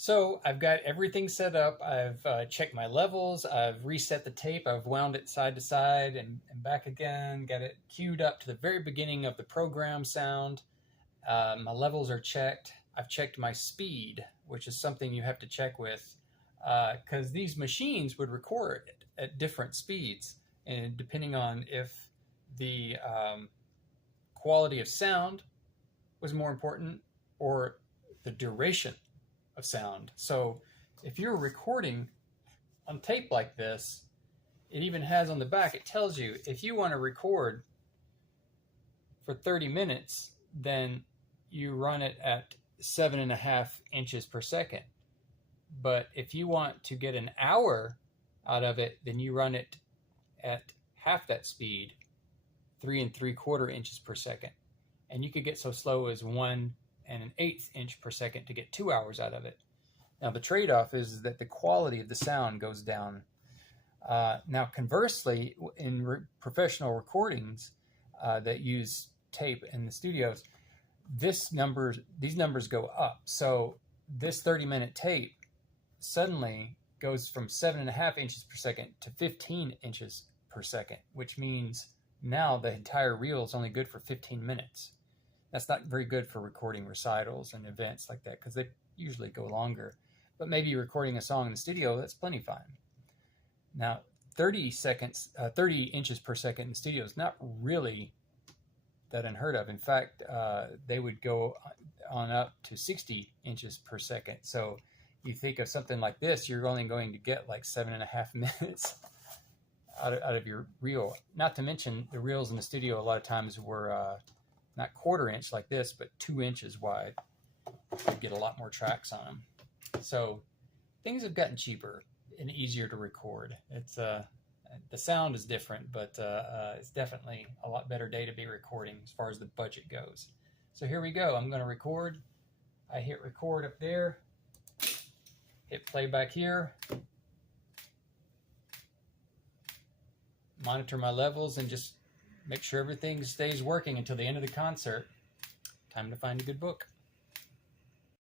So I've got everything set up. I've checked my levels. I've reset the tape. I've wound it side to side and back again. Got it queued up to the very beginning of the program sound. My levels are checked. I've checked my speed, which is something you have to check with because these machines would record at different speeds. And depending on if the quality of sound was more important or the duration of sound. So if you're recording on tape like this, it even has on the back, it tells you if you want to record for 30 minutes, then you run it at 7.5 inches per second. But if you want to get an hour out of it, then you run it at half that speed, 3 3/4 inches per second. And you could get so slow as 1 1/8 inch per second to get 2 hours out of it. Now the trade-off is that the quality of the sound goes down. Now conversely, in professional recordings that use tape in the studios, these numbers go up. So this 30-minute tape suddenly goes from 7.5 inches per second to 15 inches per second, which means now the entire reel is only good for 15 minutes. That's not very good for recording recitals and events like that because they usually go longer. But maybe recording a song in the studio, that's plenty fine. Now, 30 inches per second in the studio is not really that unheard of. In fact, they would go on up to 60 inches per second. So you think of something like this, you're only going to get like 7.5 minutes out of your reel. Not to mention the reels in the studio a lot of times were not 1/4 inch like this, but 2 inches wide. You get a lot more tracks on them. So things have gotten cheaper and easier to record. It's the sound is different, but it's definitely a lot better day to be recording as far as the budget goes. So here we go. I'm going to record. I hit record up there. Hit play back here. Monitor my levels and just make sure everything stays working until the end of the concert. Time to find a good book.